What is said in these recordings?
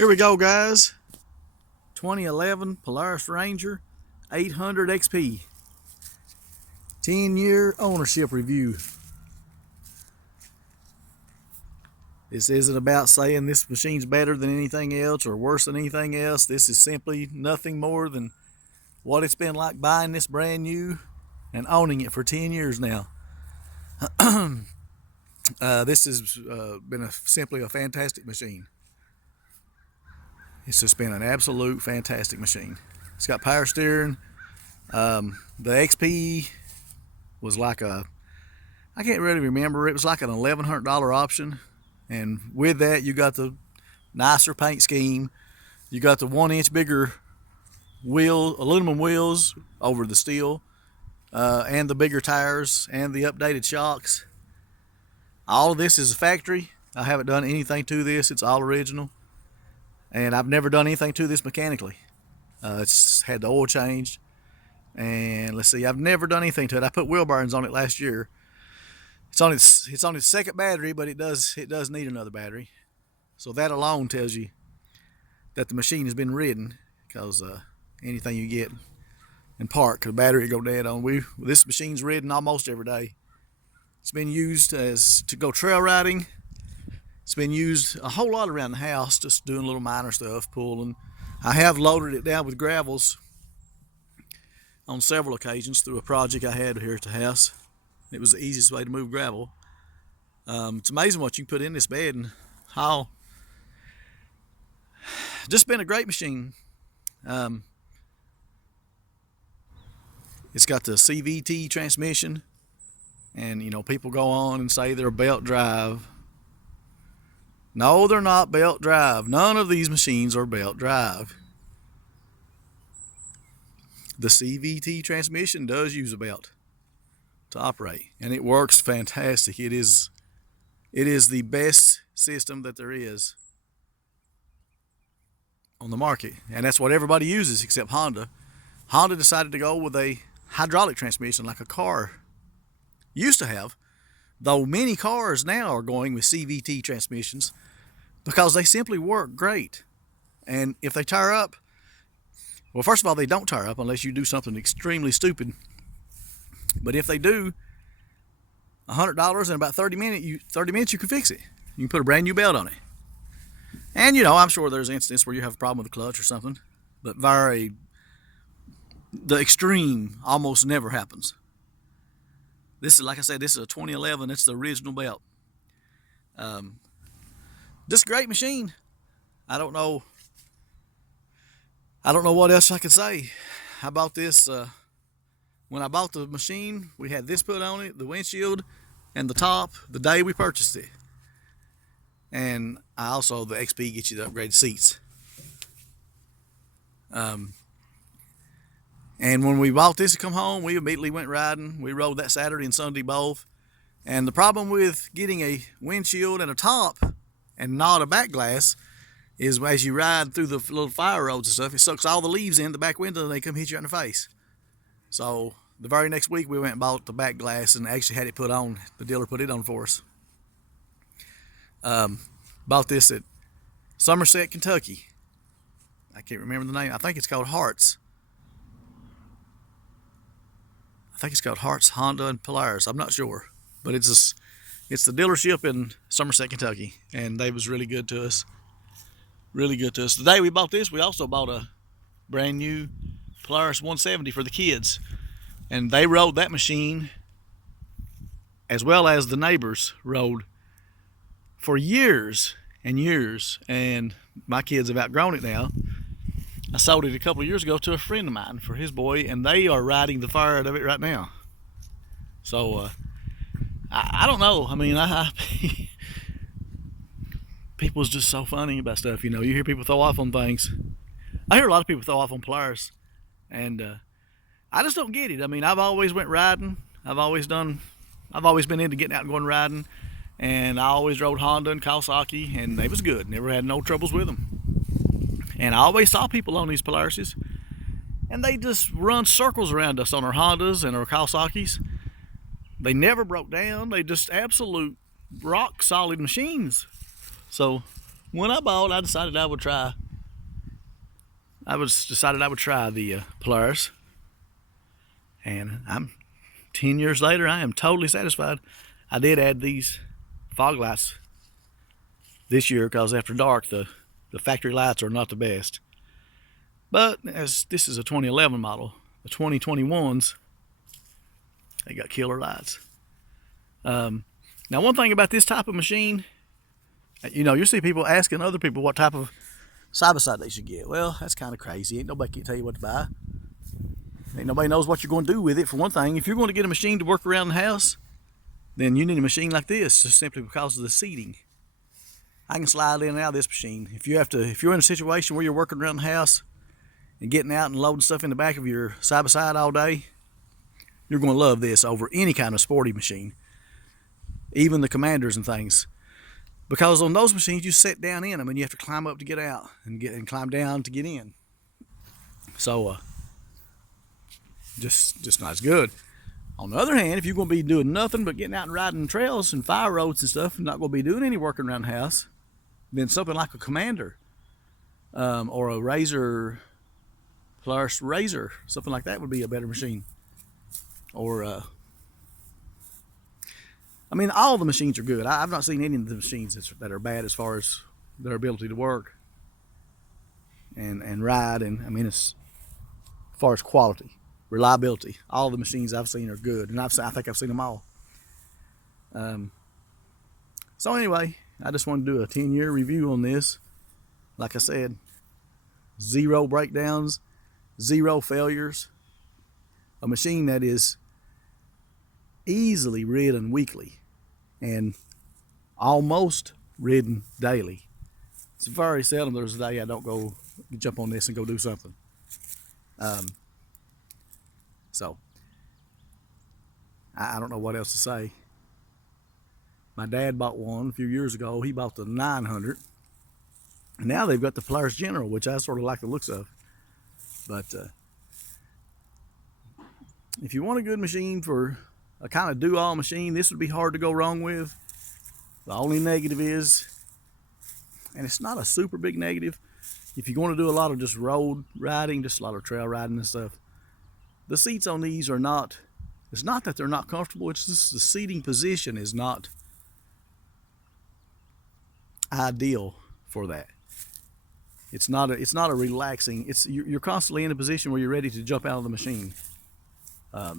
Here we go, guys. 2011 Polaris Ranger 800 XP. 10-year ownership review. This isn't about saying this machine's better than anything else or worse than anything else. This is simply nothing more than what it's been like buying this brand new and owning it for 10 years now. This has been simply a fantastic machine. It's just been an absolute fantastic machine. It's got power steering. The XP was like I can't really remember, it was like an $1,100 option. And with that, you got the nicer paint scheme. You got the 1-inch bigger aluminum wheels over the steel, and the bigger tires and the updated shocks. All of this is a factory. I haven't done anything to this. It's all original. And I've never done anything to this mechanically. It's had the oil changed. And let's see, I've never done anything to it. I put wheel bearings on it last year. It's on its second battery, but it does need another battery. So that alone tells you that the machine has been ridden, because anything you get in park, the battery will go dead on. This machine's ridden almost every day. It's been used to go trail riding. It's been used a whole lot around the house, just doing little minor stuff, pulling. I have loaded it down with gravels on several occasions through a project I had here at the house. It was the easiest way to move gravel. It's amazing what you can put in this bed and how. Just been a great machine. It's got the CVT transmission, and you know, people go on and say they're belt drive. No, they're not belt drive. None of these machines are belt drive. The CVT transmission does use a belt to operate, and it works fantastic. It is the best system that there is on the market, and that's what everybody uses except Honda. Honda decided to go with a hydraulic transmission like a car used to have, though many cars now are going with CVT transmissions because they simply work great. And if they tire up, well, first of all, they don't tire up unless you do something extremely stupid. But if they do, $100 in about 30 minutes you can fix it. You can put a brand new belt on it. And you know, I'm sure there's instances where you have a problem with the clutch or something, but the extreme almost never happens. This is, like I said, this is a 2011. It's the original belt. Just a great machine. I don't know what else I could say. I bought this. When I bought the machine, we had this put on it, the windshield and the top, the day we purchased it. And the XP gets you the upgraded seats. And when we bought this to come home, we immediately went riding. We rode that Saturday and Sunday both. And the problem with getting a windshield and a top and not a back glass is, as you ride through the little fire roads and stuff, it sucks all the leaves in the back window and they come hit you in the face. So the very next week we went and bought the back glass and actually had it put on. The dealer put it on for us. Bought this at Somerset, Kentucky. I can't remember the name. I think it's called Hearts. Honda and Polaris. I'm not sure, but it's the dealership in Somerset, Kentucky, and they was really good to us. Really good to us. The day we bought this, we also bought a brand new Polaris 170 for the kids, and they rode that machine as well as the neighbors rode for years and years, and my kids have outgrown it now. I sold it a couple of years ago to a friend of mine for his boy, and they are riding the fire out of it right now. So I don't know. I mean, people's just so funny about stuff. You know, you hear people throw off on things. I hear a lot of people throw off on Polaris, and I just don't get it. I mean, I've always went riding. I've always been into getting out and going riding, and I always rode Honda and Kawasaki, and they was good. Never had no troubles with them. And I always saw people on these Polarises, and they just run circles around us on our Hondas and our Kawasaki's. They never broke down. They just absolute rock solid machines. So when I bought, I decided I would try. Decided I would try the Polaris, and 10 years later, I am totally satisfied. I did add these fog lights this year because after dark, the factory lights are not the best. But as this is a 2011 model, the 2021s, they got killer lights. Now, one thing about this type of machine, you know, you see people asking other people what type of side-by-side they should get. Well, that's kind of crazy. Ain't nobody can tell you what to buy. Ain't nobody knows what you're going to do with it. For one thing, if you're going to get a machine to work around the house, then you need a machine like this, just simply because of the seating. I can slide in and out of this machine. If you're in a situation where you're working around the house and getting out and loading stuff in the back of your side-by-side all day, you're going to love this over any kind of sporty machine, even the Commanders and things. Because on those machines, you sit down in them and you have to climb up to get out and climb down to get in. So, just not as good. On the other hand, if you're going to be doing nothing but getting out and riding trails and fire roads and stuff, and not going to be doing any working around the house, then something like a Commander or a Razor, Polaris Ranger, something like that would be a better machine. Or, I mean, all the machines are good. I've not seen any of the machines that are bad as far as their ability to work and ride. And I mean, as far as quality, reliability, all the machines I've seen are good, and I think I've seen them all. So anyway, I just wanted to do a 10-year review on this. Like I said, 0 breakdowns, 0 failures. A machine that is easily ridden weekly and almost ridden daily. It's very seldom there's a day I don't go jump on this and go do something. So I don't know what else to say. My dad bought one a few years ago. He bought the 900. And now they've got the Polaris General, which I sort of like the looks of. But if you want a good machine for a kind of do-all machine, this would be hard to go wrong with. The only negative is, and it's not a super big negative, if you're going to do a lot of just road riding, just a lot of trail riding and stuff, the seats on these are not, it's not that they're not comfortable, it's just the seating position is not ideal for that. It's not a relaxing, you're constantly in a position where you're ready to jump out of the machine. I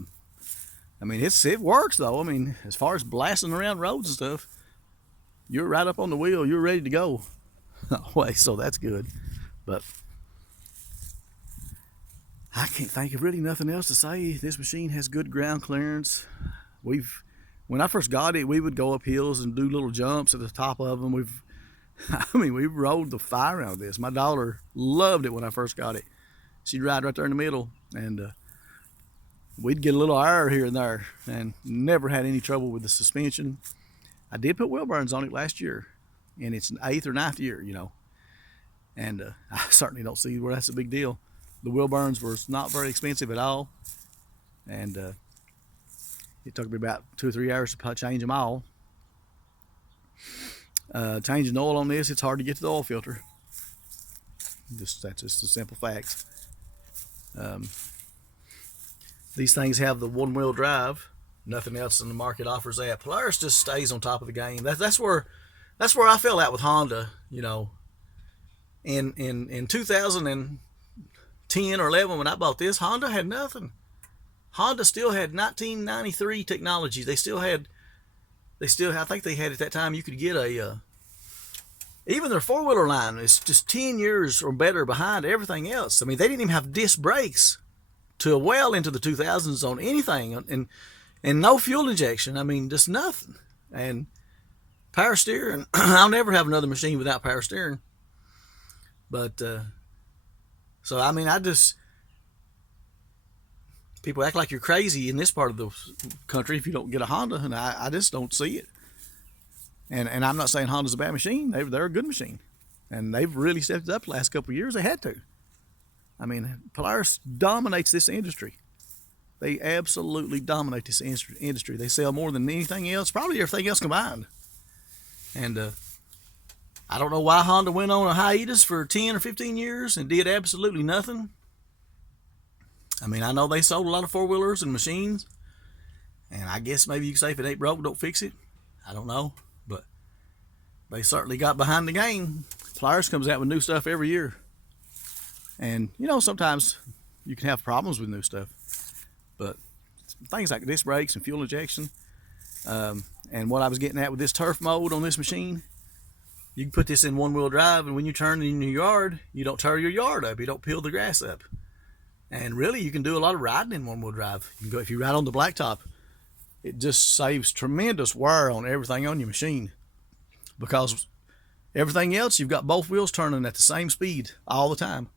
mean, it works though. I mean, as far as blasting around roads and stuff, you're right up on the wheel. You're ready to go. So that's good. But I can't think of really nothing else to say. This machine has good ground clearance. When I first got it, we would go up hills and do little jumps at the top of them. We've rode the fire out of this. My daughter loved it when I first got it. She'd ride right there in the middle, and we'd get a little air here and there, and never had any trouble with the suspension. I did put wheel burns on it last year, and it's 8th or 9th year, you know. And I certainly don't see where that's a big deal. The wheel burns were not very expensive at all, and it took me about 2 or 3 hours to change them all. Changing oil on this, it's hard to get to the oil filter. That's just the simple facts. These things have the one-wheel drive. Nothing else in the market offers that. Polaris just stays on top of the game. That's where I fell out with Honda. You know, in 2010 or 11 when I bought this, Honda had nothing. Honda still had 1993 technology. I think they had at that time. You could get even their four-wheeler line is just 10 years or better behind everything else. I mean, they didn't even have disc brakes till well into the 2000s on anything, and no fuel injection. I mean, just nothing. And power steering. I'll never have another machine without power steering. But so I mean, people act like you're crazy in this part of the country if you don't get a Honda, and I just don't see it. And I'm not saying Honda's a bad machine. They're a good machine, and they've really stepped it up the last couple of years. They had to. I mean, Polaris dominates this industry. They absolutely dominate this industry. They sell more than anything else, probably everything else combined. And I don't know why Honda went on a hiatus for 10 or 15 years and did absolutely nothing. I mean, I know they sold a lot of four-wheelers and machines, and I guess maybe you can say if it ain't broke, don't fix it. I don't know, but they certainly got behind the game. Polaris comes out with new stuff every year. And, you know, sometimes you can have problems with new stuff, but things like disc brakes and fuel injection, and what I was getting at with this turf mode on this machine, you can put this in one-wheel drive, and when you turn in your yard, you don't tear your yard up. You don't peel the grass up. And really, you can do a lot of riding in one-wheel drive. You can go, if you ride on the blacktop, it just saves tremendous wear on everything on your machine, because everything else, you've got both wheels turning at the same speed all the time.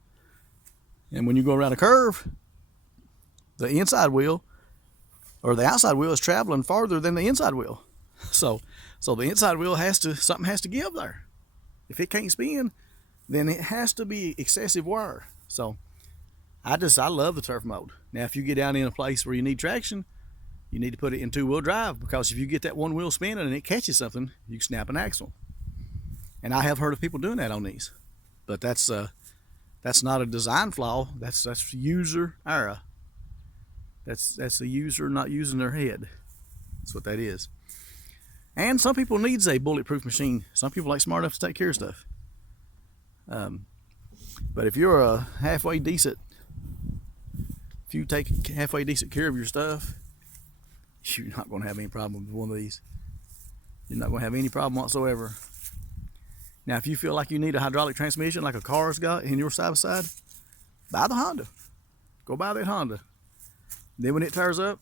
And when you go around a curve, the inside wheel or the outside wheel is traveling farther than the inside wheel. So the inside wheel something has to give there. If it can't spin, then it has to be excessive wear. So I love the turf mode. Now, if you get down in a place where you need traction, you need to put it in two-wheel drive, because if you get that one wheel spinning and it catches something, you can snap an axle. And I have heard of people doing that on these, but that's not a design flaw. That's user error. That's the user not using their head. That's what that is. And some people needs a bulletproof machine. Some people like smart enough to take care of stuff. But if you're a halfway decent, if you take halfway decent care of your stuff, you're not going to have any problem with one of these. You're not going to have any problem whatsoever. Now, if you feel like you need a hydraulic transmission like a car's got in your side-by-side, buy the Honda. Go buy that Honda. Then when it tears up,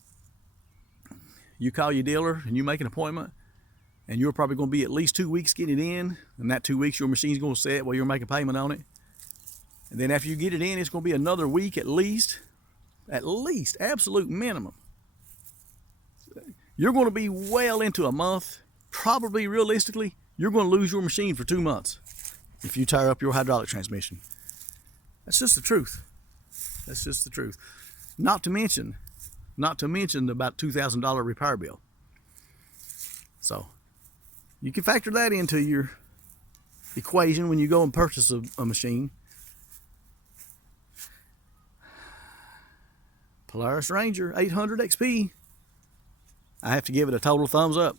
you call your dealer and you make an appointment, and you're probably going to be at least 2 weeks getting it in, and that 2 weeks your machine's going to set while you're making payment on it. And then after you get it in, it's going to be another week at least, absolute minimum. You're going to be well into a month, probably realistically, you're going to lose your machine for 2 months if you tear up your hydraulic transmission. That's just the truth. That's just the truth. Not to mention the about $2,000 repair bill. So you can factor that into your equation when you go and purchase a machine. Polaris Ranger 800 XP. I have to give it a total thumbs up.